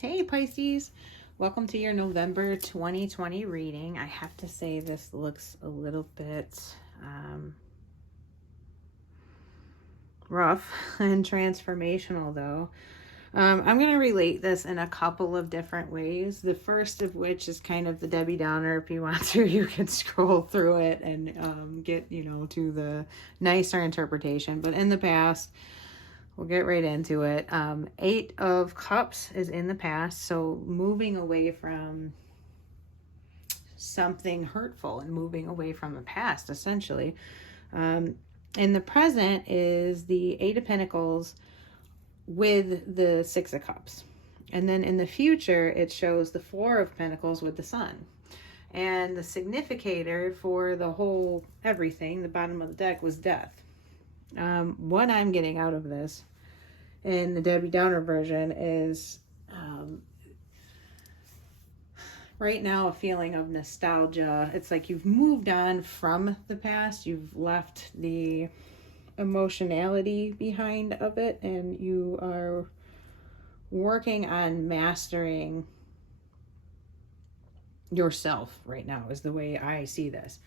Hey Pisces, welcome to your November 2020 reading. I have to say this looks a little bit rough and transformational though. I'm going to relate this in a couple of different ways. The first of which is kind of the Debbie Downer. If you want to, you can scroll through it and get, to the nicer interpretation. But in the past, we'll get right into it. Eight of Cups is in the past, so moving away from something hurtful and moving away from the past, essentially. In the present is the Eight of Pentacles with the Six of Cups. And then in the future, it shows the Four of Pentacles with the Sun. And the significator for the whole everything, the bottom of the deck, was death. What I'm getting out of this in the Debbie Downer version is right now a feeling of nostalgia. It's like you've moved on from the past, you've left the emotionality behind of it, and you are working on mastering yourself right now is the way I see this.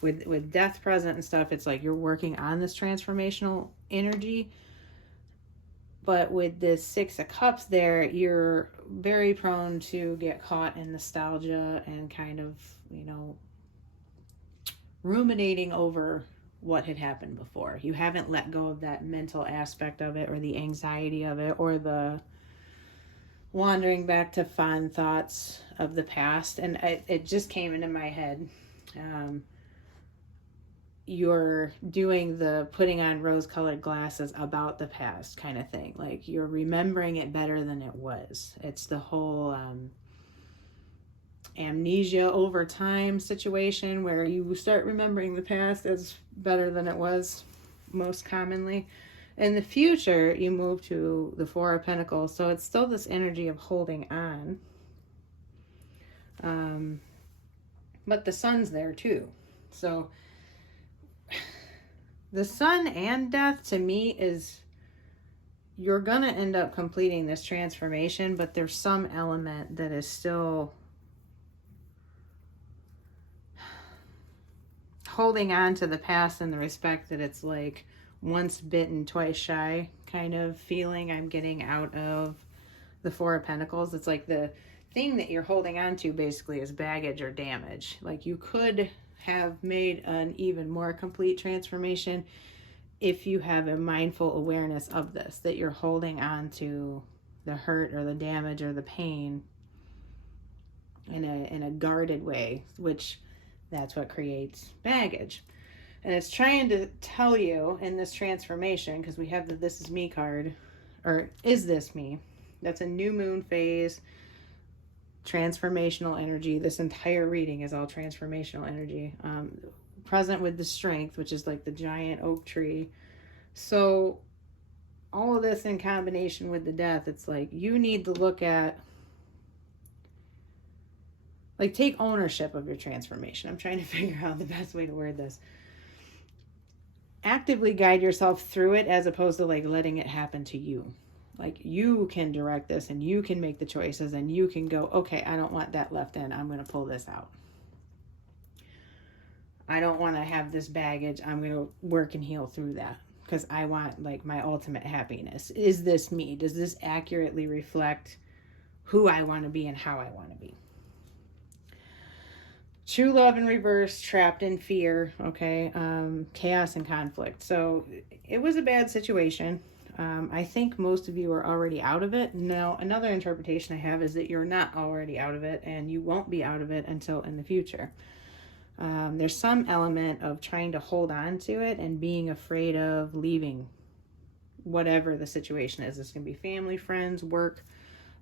With death present and stuff, it's like you're working on this transformational energy. But with this Six of Cups there, you're very prone to get caught in nostalgia and kind of, ruminating over what had happened before. You haven't let go of that mental aspect of it, or the anxiety of it, or the wandering back to fond thoughts of the past. And it just came into my head. You're doing the putting on rose-colored glasses about the past kind of thing. Like you're remembering it better than it was. It's the whole amnesia over time situation where you start remembering the past as better than it was most commonly. In the future, you move to the Four of Pentacles. So it's still this energy of holding on. But the Sun's there too. So the Sun and death to me is you're going to end up completing this transformation, but there's some element that is still holding on to the past in the respect that it's like once bitten, twice shy kind of feeling I'm getting out of the Four of Pentacles. It's like the thing that you're holding on to basically is baggage or damage. Like you could have made an even more complete transformation if you have a mindful awareness of this, that you're holding on to the hurt or the damage or the pain in a guarded way, which that's what creates baggage. And it's trying to tell you in this transformation, because we have the This Is Me card, or Is This Me? That's a new moon phase, transformational energy. This entire reading is all transformational energy. Present with the Strength, which is like the giant oak tree. So all of this in combination with the death, it's like you need to look at, like, take ownership of your transformation. I'm trying to figure out the best way to word this. Actively guide yourself through it as opposed to like letting it happen to you. Like you can direct this and you can make the choices and you can go, okay, I don't want that left in. I'm going to pull this out. I don't want to have this baggage. I'm going to work and heal through that because I want like my ultimate happiness. Is this me? Does this accurately reflect who I want to be and how I want to be? True love in reverse, trapped in fear, okay? Chaos and conflict. So it was a bad situation. I think most of you are already out of it. Now, another interpretation I have is that you're not already out of it and you won't be out of it until in the future. There's some element of trying to hold on to it and being afraid of leaving whatever the situation is. This can be family, friends, work.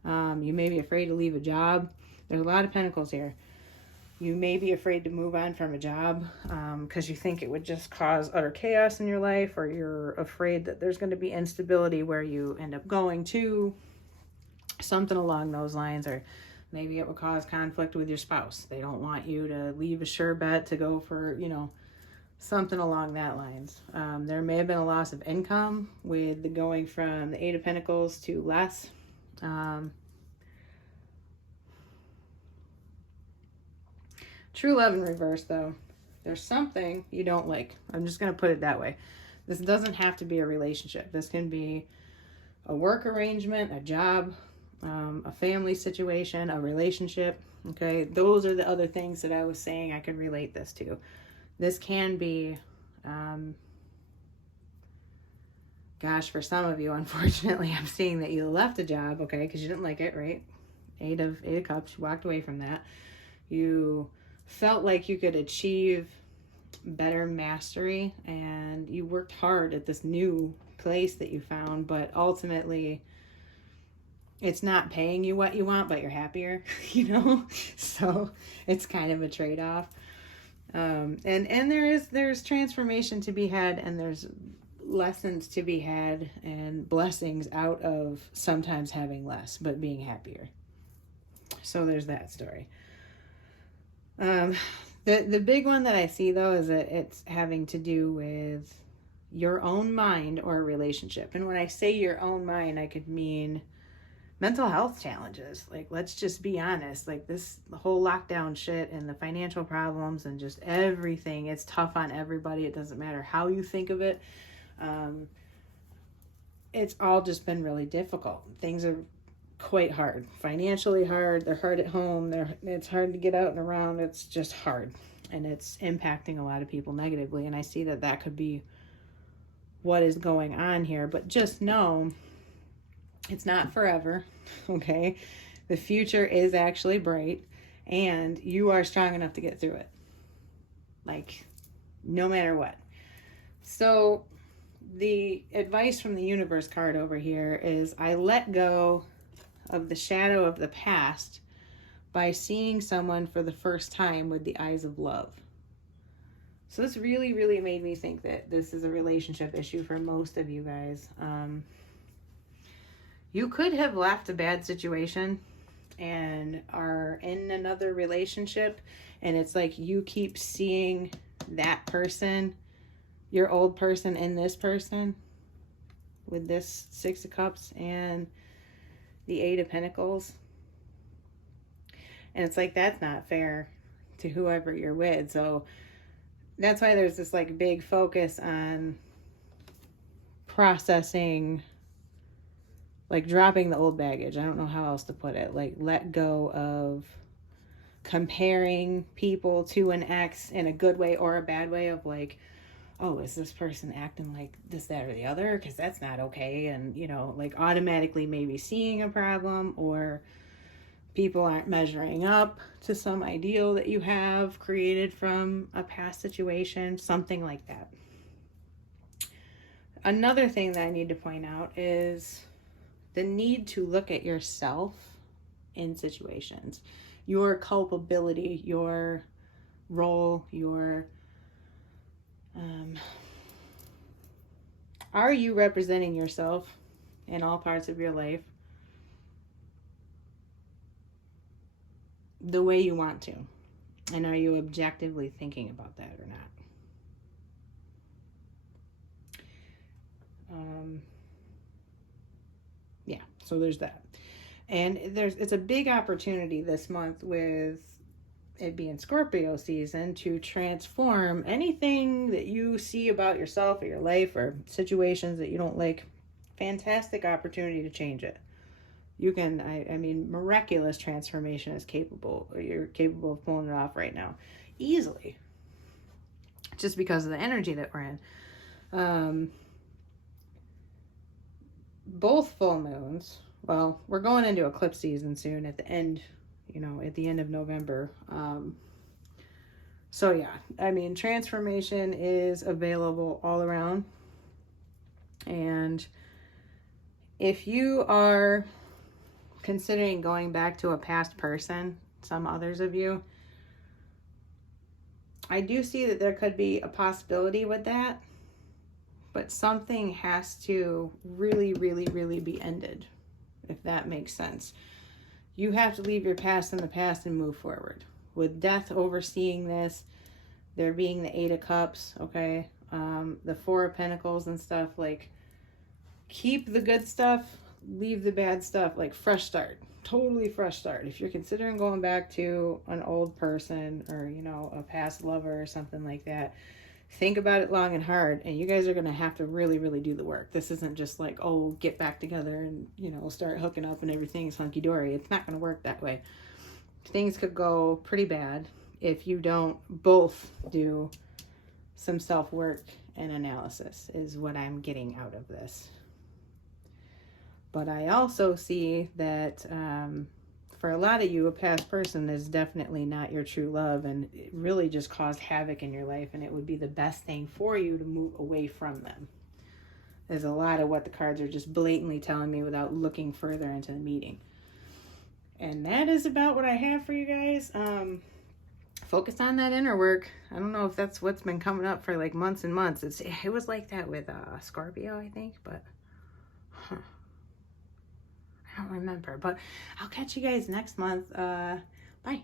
You may be afraid to leave a job. There's a lot of pentacles here. You may be afraid to move on from a job because you think it would just cause utter chaos in your life, or you're afraid that there's going to be instability where you end up going to, something along those lines. Or maybe it will cause conflict with your spouse. They don't want you to leave a sure bet to go for, something along that lines. There may have been a loss of income with the going from the Eight of Pentacles to less. True love in reverse, though. There's something you don't like. I'm just going to put it that way. This doesn't have to be a relationship. This can be a work arrangement, a job, a family situation, a relationship. Okay, those are the other things that I was saying I could relate this to. This can be, gosh, for some of you, unfortunately, I'm seeing that you left a job, okay, because you didn't like it, right? Eight of Cups, you walked away from that. You felt like you could achieve better mastery, and you worked hard at this new place that you found, but ultimately it's not paying you what you want, but you're happier, you know? So it's kind of a trade-off. And there's transformation to be had, and there's lessons to be had, and blessings out of sometimes having less, but being happier. So there's that story. The big one that I see, though, is that it's having to do with your own mind or a relationship. And when I say your own mind, I could mean mental health challenges. Like, let's just be honest. Like, the whole lockdown shit and the financial problems and just everything, it's tough on everybody. It doesn't matter how you think of it. It's all just been really difficult. Things are quite hard, financially hard. They're hard at home. It's hard to get out and around. It's just hard, and it's impacting a lot of people negatively. And I see that could be what is going on here, but just know it's not forever. Okay. The future is actually bright, and you are strong enough to get through it. Like, no matter what. So the advice from the universe card over here is, I let go of the shadow of the past by seeing someone for the first time with the eyes of love. So this really, really made me think that this is a relationship issue for most of you guys. You could have left a bad situation and are in another relationship, and it's like you keep seeing that person, your old person, in this person with this Six of Cups and the Eight of Pentacles. And it's like, that's not fair to whoever you're with. So that's why there's this like big focus on processing, like dropping the old baggage. I don't know how else to put it. Like, let go of comparing people to an ex in a good way or a bad way, of like, oh, is this person acting like this, that, or the other? Because that's not okay. And, you know, like automatically maybe seeing a problem, or people aren't measuring up to some ideal that you have created from a past situation, something like that. Another thing that I need to point out is the need to look at yourself in situations, your culpability, your role, your are you representing yourself in all parts of your life the way you want to? And are you objectively thinking about that or not? Yeah, so there's that. And it's a big opportunity this month, with it being Scorpio season, to transform anything that you see about yourself or your life or situations that you don't like. Fantastic opportunity to change it. You can, I mean, miraculous transformation is capable, or you're capable of pulling it off right now easily, just because of the energy that we're in. Both full moons, well, we're going into eclipse season soon at the end, at the end of November. So yeah, I mean, transformation is available all around. And if you are considering going back to a past person, some others of you, I do see that there could be a possibility with that, but something has to really, really, really be ended, if that makes sense. You have to leave your past in the past and move forward. With death overseeing this, there being the Eight of Cups, okay, the Four of Pentacles and stuff, like, keep the good stuff, leave the bad stuff, like fresh start, totally fresh start. If you're considering going back to an old person or, you know, a past lover or something like that, think about it long and hard, and you guys are going to have to really, really do the work. This isn't just like, oh, get back together and, you know, start hooking up and everything's hunky-dory. It's not going to work that way. Things could go pretty bad if you don't both do some self-work and analysis, is what I'm getting out of this. But I also see that for a lot of you, a past person is definitely not your true love, and it really just caused havoc in your life, and it would be the best thing for you to move away from them. There's a lot of what the cards are just blatantly telling me without looking further into the meeting. And that is about what I have for you guys. Focus on that inner work. I don't know if that's what's been coming up for like months and months. It was like that with Scorpio, I think, but I don't remember. But I'll catch you guys next month. Bye.